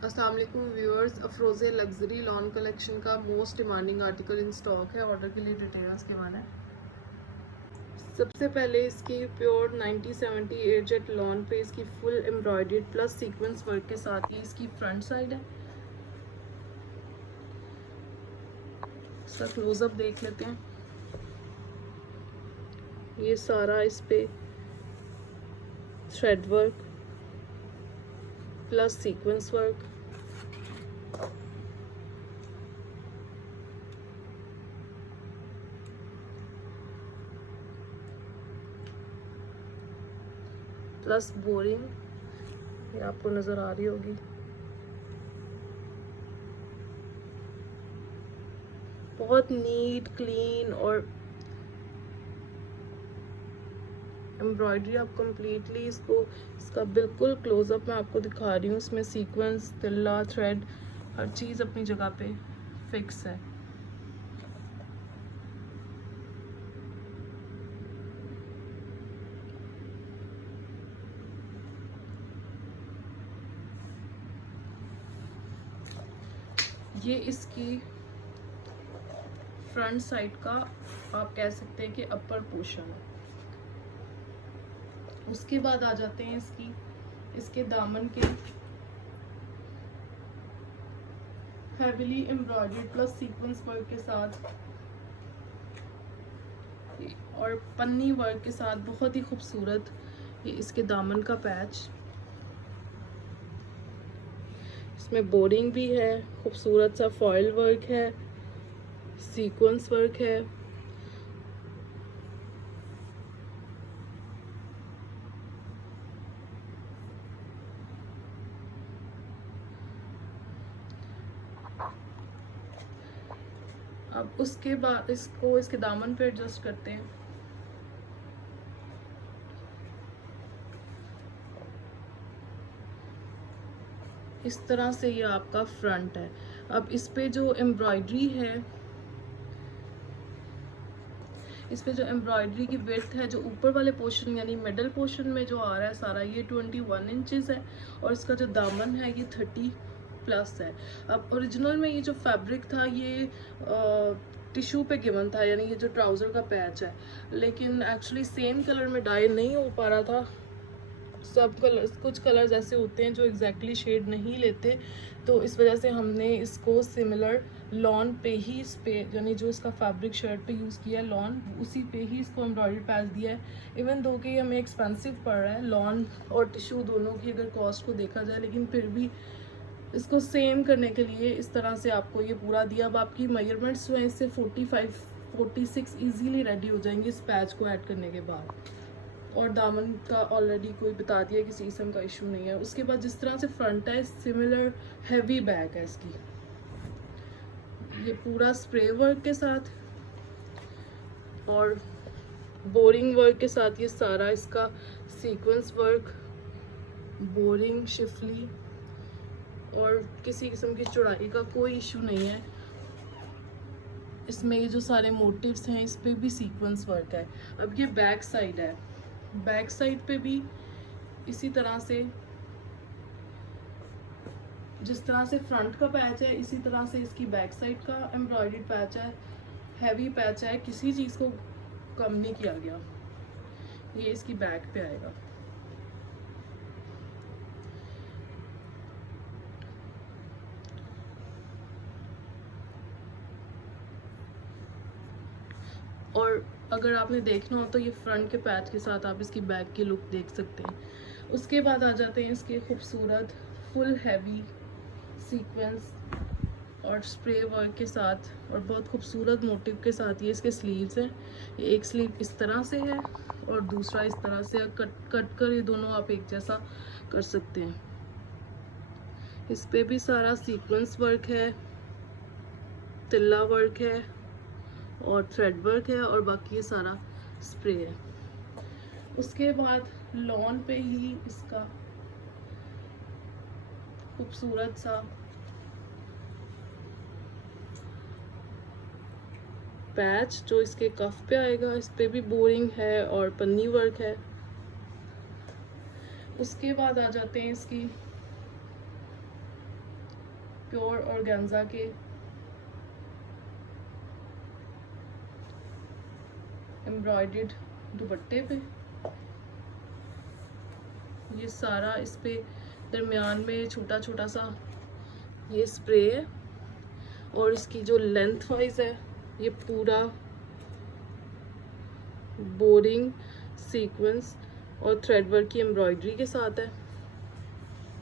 अस्सलाम वालेकुम viewers, अफरोज़े luxury lawn collection का most demanding article in stock है। ऑर्डर के लिए डिटेल्स के बाद है। सबसे पहले इसकी प्योर 90-70 जेट लॉन पे इसकी full embroidery plus sequence work के साथ ही इसकी फ्रंट साइड है। इसका क्लोजअप देख लेते हैं। ये सारा इस पे thread work plus sequence work, plus boring, ये आपको नज़र आ रही होगी। बहुत नीट क्लीन और एम्ब्रॉयडरी आप कम्प्लीटली इसका बिल्कुल क्लोजअप मैं आपको दिखा रही हूँ। इसमें सीक्वेंस, तिल्ला, थ्रेड, हर चीज़ अपनी जगह पे फिक्स है। ये इसकी फ्रंट साइड का आप कह सकते हैं कि अपर पोर्शन है। उसके बाद आ जाते हैं इसके दामन के heavily embroidery plus sequence work के साथ और पन्नी वर्क के साथ बहुत ही खूबसूरत ये इसके दामन का पैच। इसमें बोरिंग भी है, खूबसूरत सा फॉयल वर्क है, सीक्वेंस वर्क है। अब उसके बाद इसके दामन पे एडजस्ट करते हैं। इस तरह से ये आपका फ्रंट है। अब इस पे जो एम्ब्रॉयडरी है, इस पे जो एम्ब्रॉयडरी की विड्थ है, जो ऊपर वाले पोर्शन यानी मिडल पोर्शन में जो आ रहा है सारा, ये 21 इंचेस है और इसका जो दामन है ये 30 प्लस है। अब ओरिजिनल में ये जो फैब्रिक था ये टिश्यू पे गिवन था, यानी ये जो ट्राउज़र का पैच है, लेकिन एक्चुअली सेम कलर में डाई नहीं हो पा रहा था। सब कलर्स, कुछ कलर्स ऐसे होते हैं जो एग्जैक्टली शेड नहीं लेते, तो इस वजह से हमने इसको सिमिलर लॉन पे ही इस पे यानी जो इसका फैब्रिक शर्ट पे यूज़ किया है लॉन, उसी पे ही इसको एम्ब्रॉयडरी पैच दिया है। इवन दो कि हमें एक्सपेंसिव पड़ रहा है लॉन और टिश्यू दोनों की अगर कॉस्ट को देखा जाए, लेकिन फिर भी इसको सेम करने के लिए इस तरह से आपको ये पूरा दिया। अब आपकी मेजरमेंट्स जो है इससे 45-46 ईजीली रेडी हो जाएंगे इस पैच को ऐड करने के बाद। और दामन का ऑलरेडी कोई बता दिया, किसी किस्म का इशू नहीं है। उसके बाद जिस तरह से फ्रंट है सिमिलर हैवी बैक है इसकी, ये पूरा स्प्रे वर्क के साथ और बोरिंग वर्क के साथ, ये सारा इसका सीक्वेंस वर्क, बोरिंग, शिफली और किसी किस्म की चौड़ाई का कोई इशू नहीं है। इसमें ये जो सारे मोटिव्स हैं इस पे भी सीक्वेंस वर्क है। अब ये बैक साइड है, बैक साइड पे भी इसी तरह से, जिस तरह से फ्रंट का पैच है इसी तरह से इसकी बैक साइड का एम्ब्रॉयडर्ड पैच है, हैवी पैच है, किसी चीज़ को कम नहीं किया गया। ये इसकी बैक पे आएगा। और अगर आपने देखना हो तो ये फ्रंट के पैच के साथ आप इसकी बैक की लुक देख सकते हैं। उसके बाद आ जाते हैं इसके खूबसूरत फुल हैवी सीक्वेंस और स्प्रे वर्क के साथ और बहुत खूबसूरत मोटिव के साथ ये इसके स्लीव्स हैं। ये एक स्लीव इस तरह से है और दूसरा इस तरह से कट कर ये दोनों आप एक जैसा कर सकते हैं। इस पे भी सारा सीक्वेंस वर्क है, तिल्ला वर्क है और थ्रेड वर्क है और बाकी ये सारा स्प्रे है। उसके बाद लॉन पे ही इसका खूबसूरत सा पैच जो इसके कफ पे आएगा, इस पे भी बोरिंग है और पन्नी वर्क है। उसके बाद आ जाते हैं इसकी प्योर ऑर्गेन्जा के एम्ब्रॉयडर्ड दुपट्टे पे। ये सारा इस पे दरमियान में छोटा छोटा सा ये स्प्रे है, और इसकी जो लेंथ वाइज है ये पूरा बोरिंग सीक्वेंस और थ्रेडवर्क की एम्ब्रॉयडरी के साथ है।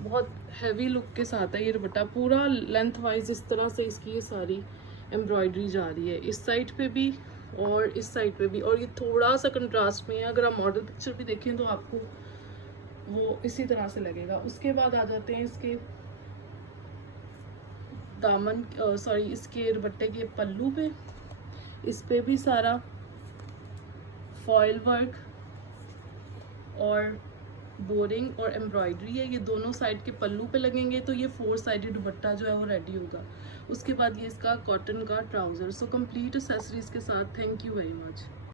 बहुत हैवी लुक के साथ है ये दुपट्टा, पूरा लेंथ वाइज इस तरह से इसकी ये सारी एम्ब्रॉयडरी जा रही है, इस साइड पे भी और इस साइड पे भी, और ये थोड़ा सा कंट्रास्ट में है। अगर आप मॉडल पिक्चर भी देखें तो आपको वो इसी तरह से लगेगा। उसके बाद आ जाते हैं इसके दामन, सॉरी इसके दुपट्टे के पल्लू पे। इस पे भी सारा फॉयल वर्क और बोरिंग और एम्ब्रॉयडरी है। ये दोनों साइड के पल्लू पे लगेंगे तो ये 4 साइडेड दुपट्टा जो है वो रेडी होगा। उसके बाद ये इसका कॉटन का ट्राउज़र। सो कंप्लीट एक्सेसरीज के साथ। Thank you very much.